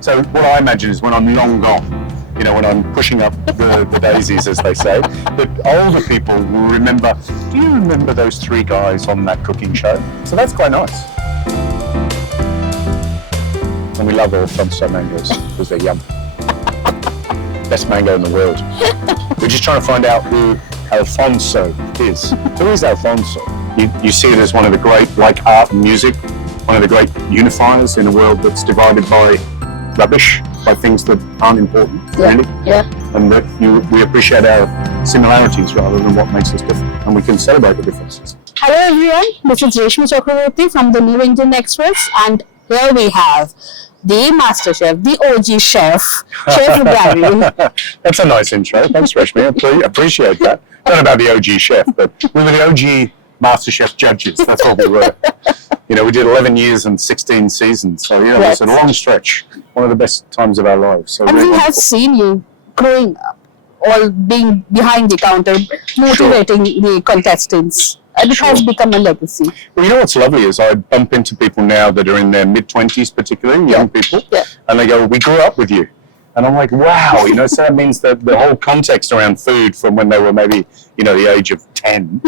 So what I imagine is when I'm long gone, when I'm pushing up the daisies, as they say, that older people will remember, do you remember those three guys on that cooking show? So that's quite nice. And we love Alfonso mangoes because they're yum. Best mango in the world. We're just trying to find out who Alfonso is. Who is Alfonso? You see it as one of the great, like art and music, one of the great unifiers in a world that's divided by rubbish, by things that aren't important, really. Yeah. And that we appreciate our similarities rather than what makes us different. And we can celebrate the differences. Hello everyone, this is Reshmi Chakraborty from the New Indian Express, and here we have the master chef, the OG chef, Chef Gary. That's a nice intro. Thanks, Reshmi. I appreciate that. I don't know about the OG chef, but we were the OG master chef judges. That's what we were. We did 11 years and 16 seasons. So, it was a long stretch. One of the best times of our lives. So and we have seen you growing up, all being behind the counter, motivating the contestants. And it has become a legacy. Well, what's lovely is I bump into people now that are in their mid-20s, particularly, young people, and they go, we grew up with you. And I'm like, wow, so that means that the whole context around food from when they were maybe, the age of 10,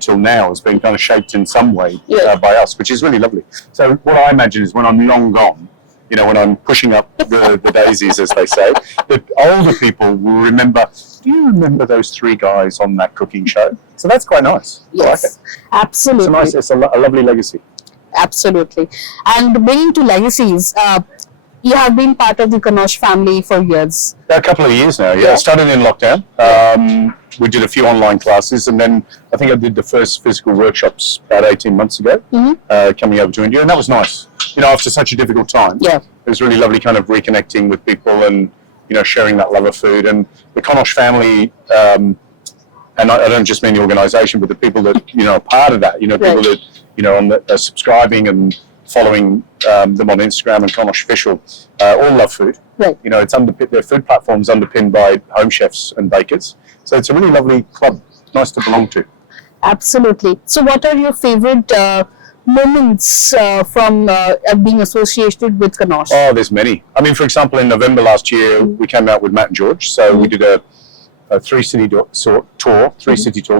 till now has been kind of shaped in some way by us, which is really lovely. So what I imagine is when I'm long gone, when I'm pushing up the daisies, as they say, that older people will remember, do you remember those three guys on that cooking show? So that's quite nice. Yes, I like it. Absolutely. It's a lovely legacy. Absolutely. And bringing to legacies, you have been part of the Conosh family for years. A couple of years now, I started in lockdown. We did a few online classes, and then I think I did the first physical workshops about 18 months ago, coming over to India, and that was nice. After such a difficult time, it was really lovely kind of reconnecting with people and, sharing that love of food. And the Conosh family, and I don't just mean the organisation, but the people that, are part of that, people that, are subscribing and following them on Instagram and Conosh Official, all love food. Right. It's their food platform's underpinned by home chefs and bakers. So it's a really lovely club, nice to belong to. Absolutely. So what are your favourite moments from being associated with Conosh? Oh, there's many. I mean, for example, in November last year, we came out with Matt and George. So we did a three-city tour.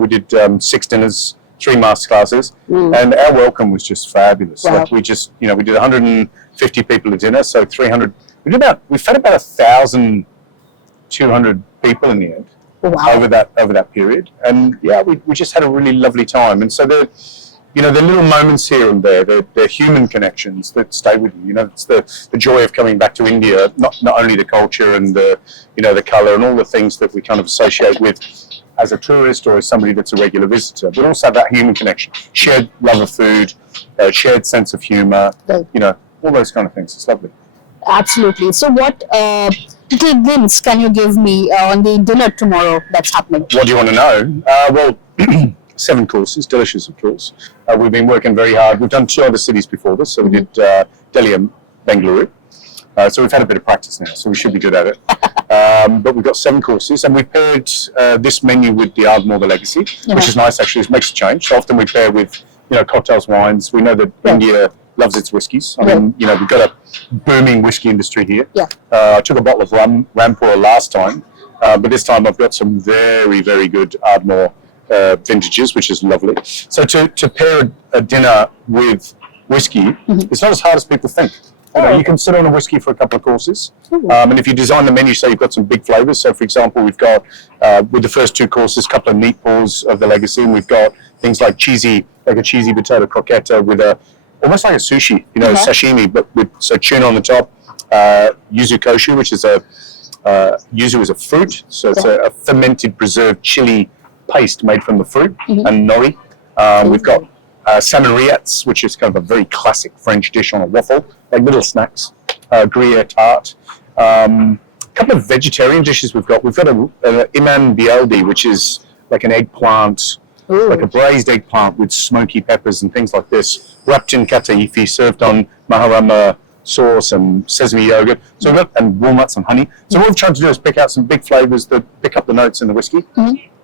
We did 6 dinners, 3 masterclasses, and our welcome was just fabulous. Wow. Like we did 150 people at dinner, so 300. We fed about 1,200 people in the end. Wow. Over that period, and we just had a really lovely time. And so the little moments here and there, they're human connections that stay with you. It's the joy of coming back to India, not only the culture and the colour and all the things that we kind of associate with as a tourist or as somebody that's a regular visitor, but also that human connection, shared love of food, shared sense of humour, all those kind of things. It's lovely. Absolutely. So what little glimpse can you give me on the dinner tomorrow that's happening? What do you want to know? Well, 7 courses, delicious of course. We've been working very hard. We've done 2 other cities before this, so we did Delhi and Bengaluru. So we've had a bit of practice now, so we should be good at it. But we've got 7 courses, and we paired this menu with the Ardmore, the Legacy, which is nice actually. It makes a change. So often we pair with cocktails, wines. We know that India loves its whiskies. I mean, we've got a booming whiskey industry here. I took a bottle of Rampur last time, but this time I've got some very, very good Ardmore vintages, which is lovely. So to pair a dinner with whiskey, it's not as hard as people think. You can sit on a whiskey for a couple of courses, and if you design the menu, say you've got some big flavours. So, for example, we've got with the first 2 courses, a couple of meatballs of the Legacy, and we've got things like a cheesy potato croqueta with almost like a sushi, sashimi, but with tuna on the top. Yuzu koshu, which is yuzu is a fruit, so it's a fermented preserved chili paste made from the fruit, and nori. We've got salmon rillettes, which is kind of a very classic French dish on a waffle, like little snacks. Gruyere tart. A couple of vegetarian dishes we've got. We've got an iman bialdi, which is like an eggplant, like a braised eggplant with smoky peppers and things like this, wrapped in kataifi, served on maharama sauce and sesame yogurt, and walnuts and honey. So what we've tried to do is pick out some big flavours that pick up the notes in the whiskey.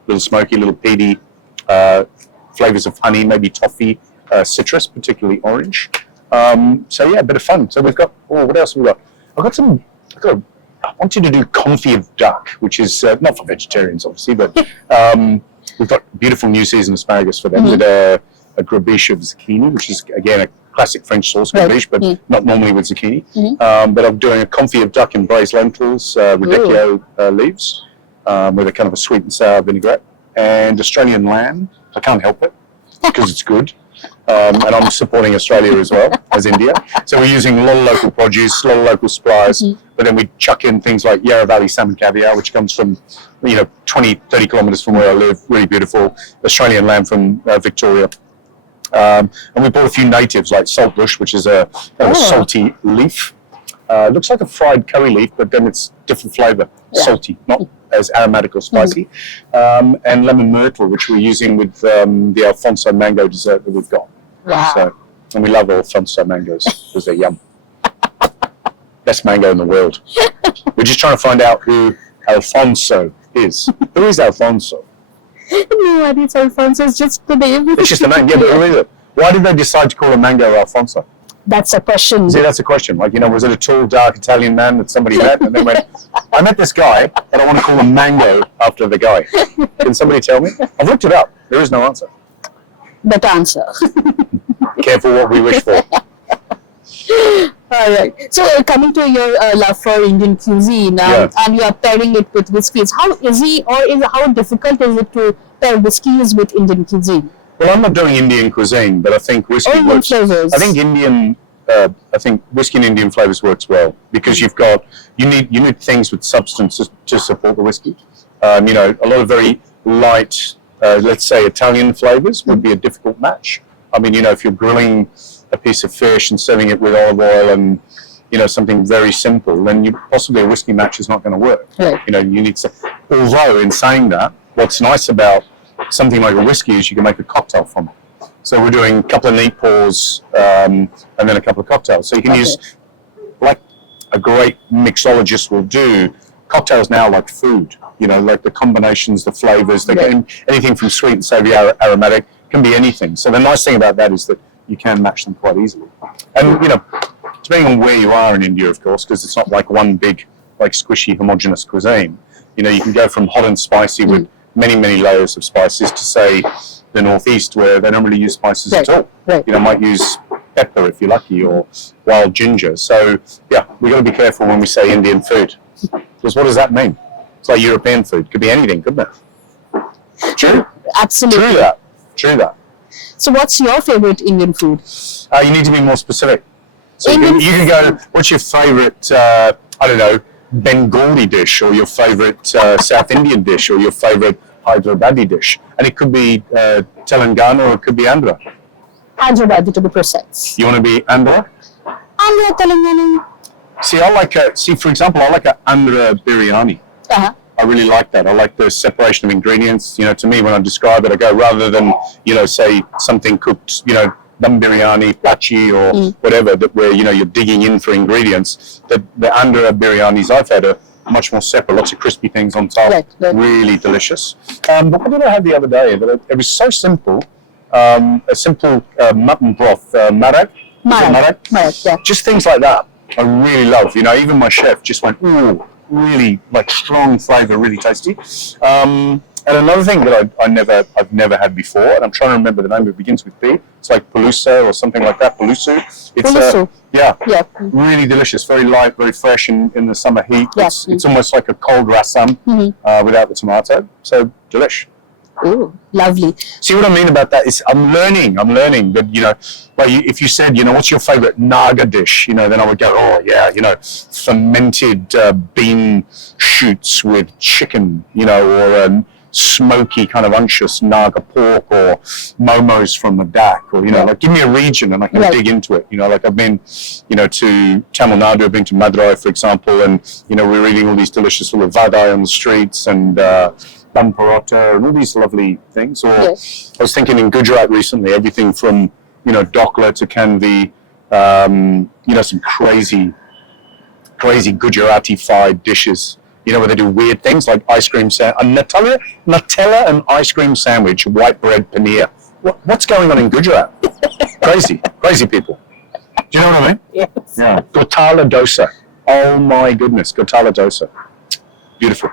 Little smoky, little peaty, flavours of honey, maybe toffee, citrus, particularly orange. A bit of fun. So we've got, what else have we got? I want you to do confit of duck, which is not for vegetarians, obviously, but we've got beautiful new season asparagus for them with a grabiche of zucchini, which is, again, a classic French sauce grabiche, but not normally with zucchini. But I'm doing a confit of duck in braised lentils, radicchio leaves, with a kind of a sweet and sour vinaigrette, and Australian lamb. I can't help it because it's good. And I'm supporting Australia as well as India. So we're using a lot of local produce, a lot of local suppliers, but then we chuck in things like Yarra Valley salmon caviar, which comes from, 20, 30 kilometres from where I live, really beautiful. Australian lamb from Victoria. And we bought a few natives like saltbush, which is a kind of a salty leaf. Looks like a fried curry leaf, but then it's different flavour, salty, not as aromatic or spicy. And lemon myrtle, which we're using with the Alfonso mango dessert that we've got. Wow. So, and we love Alfonso mangoes because they're yum. Best mango in the world. We're just trying to find out who Alfonso is. Who is Alfonso? No idea, it's Alfonso. It's just the name. It's just the name. Yeah, but who is it? Why did they decide to call a mango Alfonso? That's a question. See, that's a question. Like, was it a tall, dark Italian man that somebody met and then went, I met this guy, and I want to call him Mango after the guy. Can somebody tell me? I've looked it up. There is no answer. That answer. Careful what we wish for. All right. So coming to your love for Indian cuisine, and you are pairing it with whiskeys. How easy or how difficult is it to pair whiskeys with Indian cuisine? Well, I'm not doing Indian cuisine, but I think whiskey works. Flavors. I think whiskey and Indian flavors works well because you need things with substance to support the whiskey. A lot of very light, let's say Italian flavors would be a difficult match. I mean, if you're grilling a piece of fish and serving it with olive oil and something very simple, then possibly a whiskey match is not going to work. Right. You need to. Although in saying that, what's nice about something like a whiskey is you can make a cocktail from it. So we're doing a couple of neat pours and then a couple of cocktails. So you can use, like a great mixologist will do, cocktails now like food. Like the combinations, the flavors, anything from sweet and savory, aromatic, can be anything. So the nice thing about that is that you can match them quite easily. And, depending on where you are in India, of course, because it's not like one big, like squishy, homogenous cuisine. You can go from hot and spicy with many, many layers of spices to, say, the northeast where they don't really use spices at all. Right. Might use pepper if you're lucky or wild ginger. So, we've got to be careful when we say Indian food. Because what does that mean? It's like European food. Could be anything, couldn't it? True? Absolutely. True that. So what's your favorite Indian food? You need to be more specific. So you can go, what's your favourite, Bengali dish, or your favourite South Indian dish, or your favourite Hyderabadi dish? And it could be Telangana or it could be Andhra. Hyderabad, to be precise. You want to be Andhra? Andhra, Telangana. See, for example, I like an Andra Biryani. I really like that. I like the separation of ingredients. To me, when I describe it, I go, rather than, say something cooked, dum biryani, pachi, or whatever, where, you're digging in for ingredients. The Andra biryanis I've had are much more separate, lots of crispy things on top, right. Really delicious. But what did I have the other day? It was so simple, a simple mutton broth, marag. Marag, yeah. Just things like that I really love. Even my chef just went, ooh, really like strong flavour, really tasty. And another thing that I've never had before, and I'm trying to remember the name. It begins with P. It's like palusa or something like that. Palusu. It's really delicious, very light, very fresh in the summer heat. Yeah. It's almost like a cold rasam without the tomato. So delish. Ooh, lovely. See what I mean about that is I'm learning that, like if you said, what's your favorite Naga dish, then I would go, fermented bean shoots with chicken, or smoky kind of unctuous Naga pork, or momos from Ladakh, or, like give me a region and I can dig into it. Like I've been, to Tamil Nadu, I've been to Madurai, for example, and, we're eating all these delicious little vadai on the streets and bun paratha and all these lovely things. Or I was thinking in Gujarat recently, everything from, dokla to kanvi, some crazy Gujarati-fied dishes, where they do weird things like ice cream Nutella and ice cream sandwich, white bread paneer. What's going on in Gujarat? Crazy people. Do you know what I mean? Yes. Yeah. Gotala dosa. Oh my goodness, Gotala dosa. Beautiful.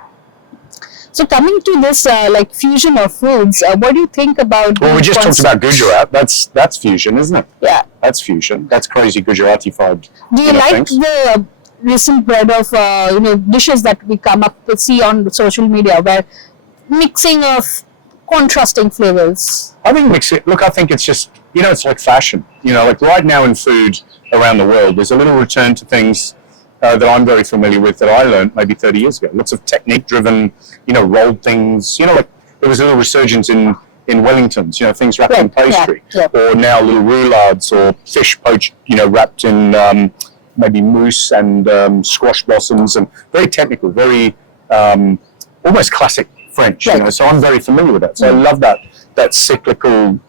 So coming to this like fusion of foods, what do you think about? Well, we just talked about Gujarat. That's fusion, isn't it? Yeah. That's fusion. That's crazy Gujarati-fied. Do you like things. the recent bread of dishes that we come up to see on social media, where mixing of contrasting flavors? I think I think it's just, it's like fashion. Like right now in food around the world, there's a little return to things that I'm very familiar with that I learned maybe 30 years ago. Lots of technique-driven, rolled things. Like there was a little resurgence in Wellingtons, things wrapped in pastry, or now little roulades or fish poached, wrapped in maybe mousse and squash blossoms, and very technical, very almost classic French. So I'm very familiar with that. So I love that cyclical,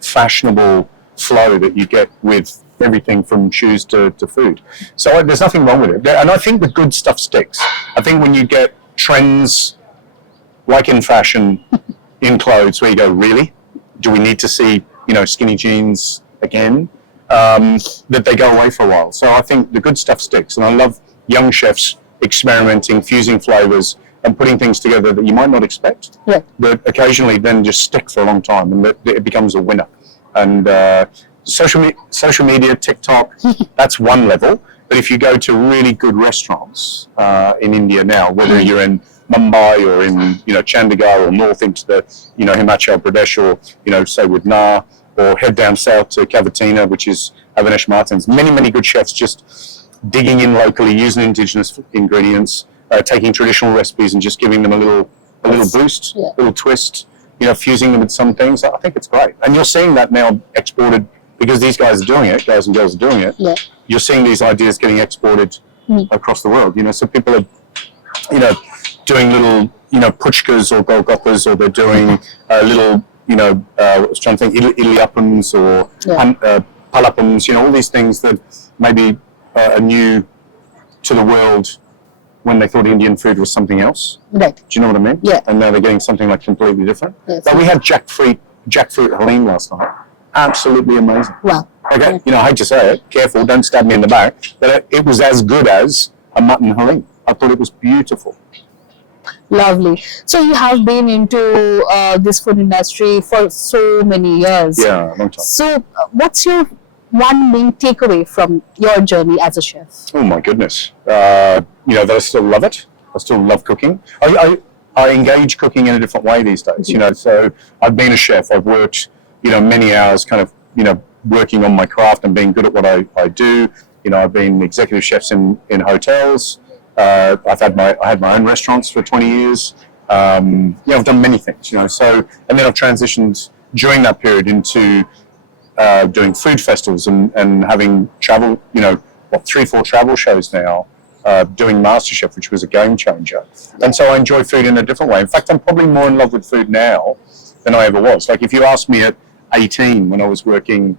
fashionable flow that you get with everything from shoes to food. So there's nothing wrong with it. And I think the good stuff sticks. I think when you get trends, like in fashion, in clothes, where you go, really? Do we need to see, skinny jeans again? That they go away for a while. So I think the good stuff sticks. And I love young chefs experimenting, fusing flavors, and putting things together that you might not expect, but occasionally then just stick for a long time, and it becomes a winner. And social media, TikTok, that's one level. But if you go to really good restaurants in India now, whether you're in Mumbai or in Chandigarh or north into the Himachal Pradesh, or say with Na, or head down south to Cavatina, which is Avinash Martin's, many good chefs just digging in locally, using indigenous ingredients, taking traditional recipes and just giving them a little boost, a little twist, fusing them with some things. I think it's great. And you're seeing that now exported because these guys are doing it, guys and girls are doing it. Yeah. You're seeing these ideas getting exported across the world. So people are, doing little, puchkas or golgappas, or they're doing little, I was trying to think, idiyappams or palapams, all these things that maybe are new to the world when they thought Indian food was something else. Right. Do you know what I mean? Yeah. And now they're getting something like completely different. Yes. But we had jackfruit halim last night. Absolutely amazing. Wow. Okay, I hate to say it, careful, don't stab me in the back, but it was as good as a mutton halim. I thought it was beautiful. Lovely. So you have been into this food industry for so many years. Yeah, long time. So what's your one main takeaway from your journey as a chef? Oh my goodness. That I still love it. I still love cooking. I engage cooking in a different way these days. So I've been a chef. I've worked, many hours kind of, working on my craft and being good at what I do. I've been executive chefs in hotels. I had my own restaurants for 20 years. I've done many things, so, and then I've transitioned during that period into doing food festivals and having travel, 3-4 travel shows now, doing MasterChef, which was a game changer. And so I enjoy food in a different way. In fact, I'm probably more in love with food now than I ever was. Like if you asked me at 18 when I was working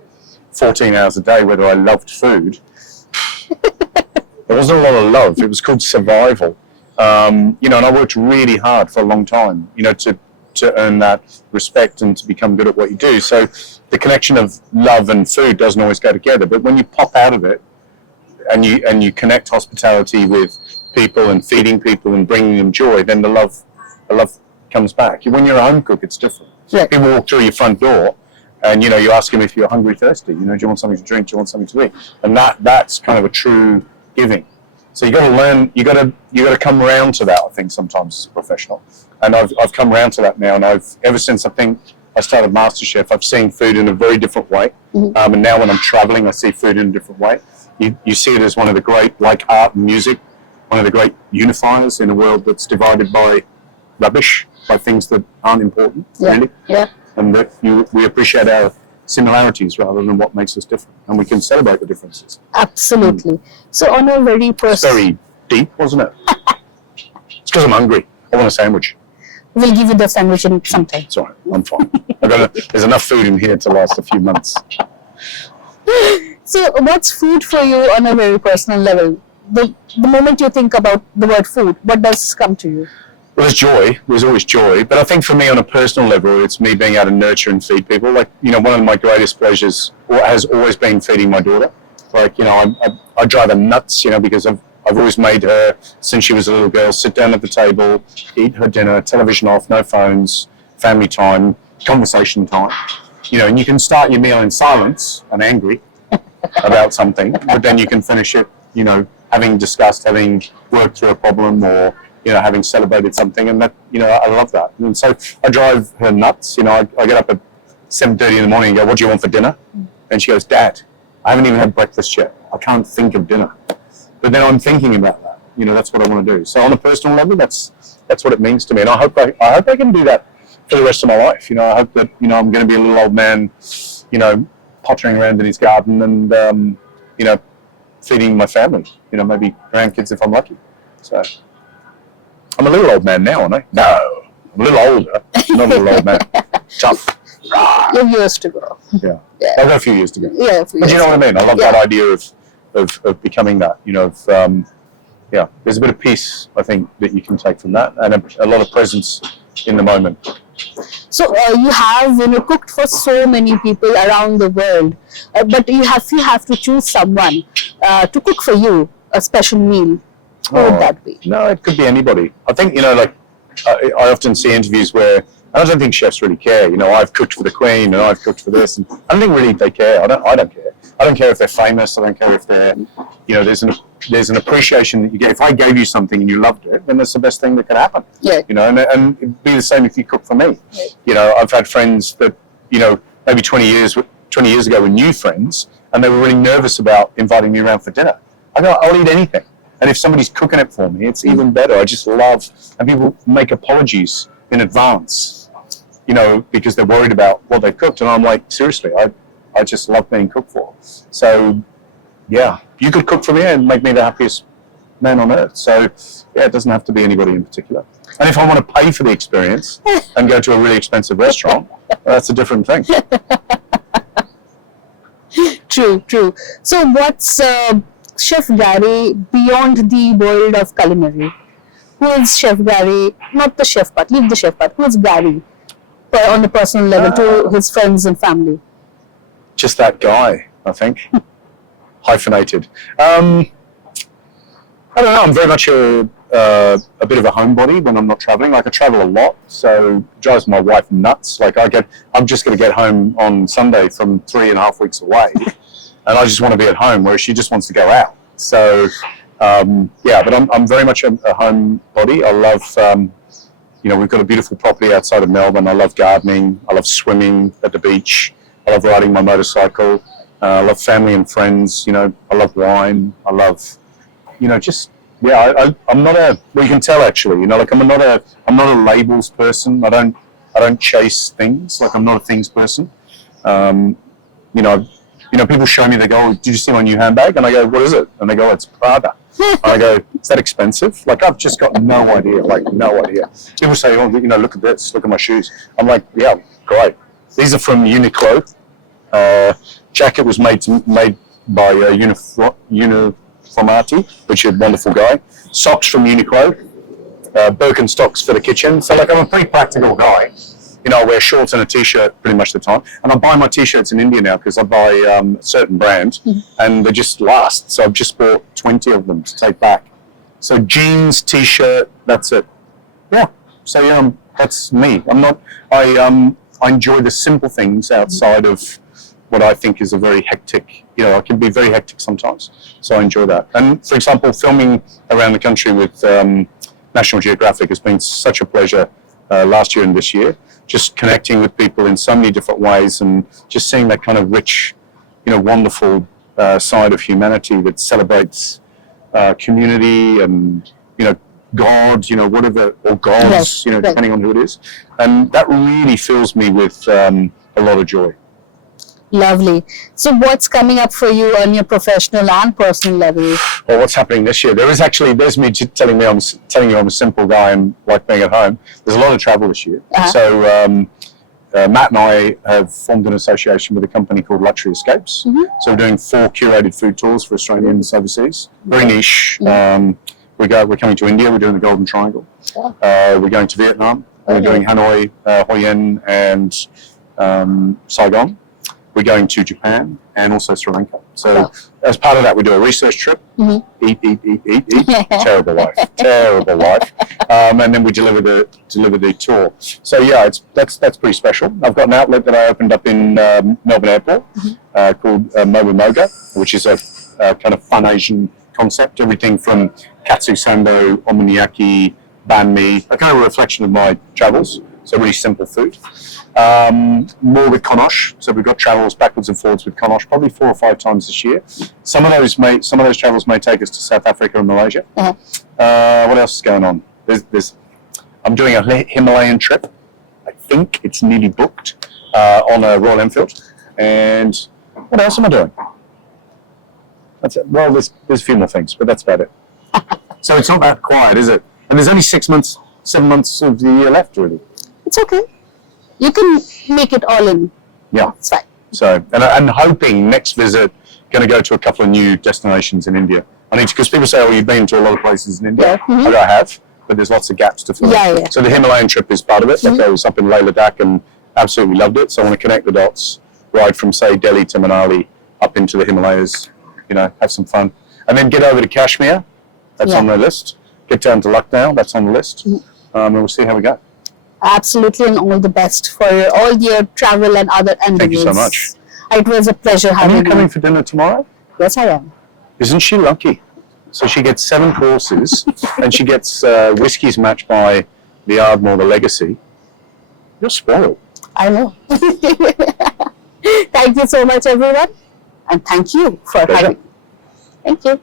14 hours a day whether I loved food, there wasn't a lot of love. It was called survival. And I worked really hard for a long time, to earn that respect and to become good at what you do. So the connection of love and food doesn't always go together. But when you pop out of it and you connect hospitality with people and feeding people and bringing them joy, then the love comes back. When you're a home cook, it's different. Yeah. People walk through your front door and, you ask them if you're hungry, thirsty, do you want something to drink? Do you want something to eat? And that's kind of a true giving. So you got to learn. You got to come around to that. I think sometimes as a professional, and I've come around to that now. And ever since I think I started MasterChef, I've seen food in a very different way. And now when I'm traveling, I see food in a different way. You see it as one of the great, like art and music, one of the great unifiers in a world that's divided by rubbish, by things that aren't important, really. Yeah. And that we appreciate our similarities rather than what makes us different, and we can celebrate the differences. Absolutely. So on a very personal... It's very deep, wasn't it? It's because I'm hungry. I want a sandwich. We'll give you the sandwich in some time. It's all right. I'm fine. There's enough food in here to last a few months. So what's food for you on a very personal level? The moment you think about the word food, what does come to you? Well, there's joy. There's always joy. But I think for me on a personal level, it's me being able to nurture and feed people. Like, one of my greatest pleasures has always been feeding my daughter. Like, you know, I drive her nuts, you know, because I've always made her, since she was a little girl, sit down at the table, eat her dinner, television off, no phones, family time, conversation time. You know, and you can start your meal in silence and angry about something, but then you can finish it, you know, having discussed, having worked through a problem, or, you know, having celebrated something, and that, you know, I love that. And so I drive her nuts. You know, I get up at 7:30 in the morning and go, "What do you want for dinner?" And she goes, "Dad, I haven't even had breakfast yet. I can't think of dinner." But then I'm thinking about that. You know, that's what I want to do. So on a personal level, that's what it means to me, and I hope I can do that for the rest of my life. You know, I hope that, you know, I'm going to be a little old man, you know, pottering around in his garden and you know, feeding my family. You know, maybe grandkids if I'm lucky. So I'm a little old man now, aren't I? No, I'm a little older, not a little old man. Tough. You have years to go. Yeah. I've got a few years to go. Yeah, a few But you years know what I mean? I love that idea of becoming that, you know, yeah, there's a bit of peace, I think, that you can take from that, and a lot of presence in the moment. So you have, you know, cooked for so many people around the world, but you have to choose someone to cook for you a special meal. Who would that be? No, it could be anybody. I think, you know, like I often see interviews where I don't think chefs really care. You know, I've cooked for the Queen and I've cooked for this, and I don't think really they care. I don't care. I don't care if they're famous. I don't care if they're, you know, there's an appreciation that you get. If I gave you something and you loved it, then that's the best thing that could happen. Yeah. You know, and it'd be the same if you cook for me. Yeah. You know, I've had friends that, you know, maybe 20 years ago were new friends, and they were really nervous about inviting me around for dinner. I go, I'll eat anything. And if somebody's cooking it for me, it's even better. I just love, and people make apologies in advance, you know, because they're worried about what they've cooked. And I'm like, seriously, I just love being cooked for. So, yeah, you could cook for me and make me the happiest man on earth. So, yeah, it doesn't have to be anybody in particular. And if I want to pay for the experience and go to a really expensive restaurant, that's a different thing. True. So what's Chef Gary beyond the world of culinary? Who is Chef Gary? Not the chef part, leave the chef part. Who is Gary on a personal level to his friends and family? Just that guy, I think. Hyphenated. I don't know. I'm very much a bit of a homebody when I'm not traveling. Like, I travel a lot, so it drives my wife nuts. Like, I'm just going to get home on Sunday from 3.5 weeks away, and I just want to be at home, whereas she just wants to go out. So, yeah, but I'm very much a homebody. I love, you know, we've got a beautiful property outside of Melbourne. I love gardening. I love swimming at the beach. I love riding my motorcycle. I love family and friends. You know, I love wine. I love, you know, just, yeah. I'm not a. Well, you can tell actually. You know, like I'm not a labels person. I don't chase things. Like, I'm not a things person. You know, people show me. They go, "Oh, did you see my new handbag?" And I go, "What is it?" And they go, "It's Prada." And I go, "Is that expensive?" Like, I've just got no idea. Like, no idea. People say, "Oh, you know, look at this. Look at my shoes." I'm like, "Yeah, great. These are from Uniqlo. Jacket was made by Uniformati, which is a wonderful guy. Socks from Uniqlo. Birkenstocks for the kitchen." So, like, I'm a pretty practical guy. You know, I wear shorts and a t-shirt pretty much the time. And I buy my t-shirts in India now because I buy a certain brand, and they just last. So I've just bought 20 of them to take back. So jeans, t-shirt, that's it. Yeah. So, yeah, that's me. I enjoy the simple things outside of what I think is a very hectic, you know, I can be very hectic sometimes. So I enjoy that. And, for example, filming around the country with National Geographic has been such a pleasure last year and this year. Just connecting with people in so many different ways, and just seeing that kind of rich, you know, wonderful side of humanity that celebrates community and, you know, God, you know, whatever, or gods, Yes, you know, right. depending on who it is. And that really fills me with a lot of joy. Lovely. So what's coming up for you on your professional and personal level? Well, what's happening this year? There's me telling you I'm a simple guy and like being at home. There's a lot of travel this year. Uh-huh. So Matt and I have formed an association with a company called Luxury Escapes. So we're doing 4 curated food tours for Australians overseas. Very niche. We're coming to India. We're doing the Golden Triangle. We're going to Vietnam. We're doing Hanoi, Hoi An, and Saigon. we're going to Japan and also Sri Lanka. So Wow. as part of that, we do a research trip. Eat. Terrible life. Terrible life. And then we deliver the tour. So yeah, that's pretty special. I've got an outlet that I opened up in Melbourne Airport called Moba Moga, which is a kind of fun Asian concept. Everything from katsu sambo, omoniyaki, banh mi, a kind of reflection of my travels. So really simple food. More with Conosh. So we've got travels backwards and forwards with Conosh, probably 4 or 5 times this year. Some of those travels may take us to South Africa and Malaysia. What else is going on? I'm doing a Himalayan trip. I think it's nearly booked on a Royal Enfield. And what else am I doing? That's it. Well, there's a few more things, but that's about it. So it's not that quiet, is it? And there's only 7 months of the year left, really. It's okay. You can make it all in. Yeah. It's fine. So, and I'm hoping next visit, going to go to a couple of new destinations in India. I need to, because people say, oh, you've been to a lot of places in India. Yeah. I have, but there's lots of gaps to fill. Yeah. So the Himalayan trip is part of it. I was up in Leh Ladakh and absolutely loved it. So I want to connect the dots, ride from, say, Delhi to Manali up into the Himalayas, have some fun. And then get over to Kashmir. That's on the list. Get down to Lucknow. That's on the list. And we'll see how we go. Absolutely, and all the best for all your travel and other endeavors. Thank you so much. It was a pleasure having you. Are you coming for dinner tomorrow? Yes, I am. Isn't she lucky? So she gets 7 courses, and she gets whiskies matched by the Ardmore, the Legacy. You're spoiled. I know. Thank you so much, everyone. And thank you for having me. Thank you.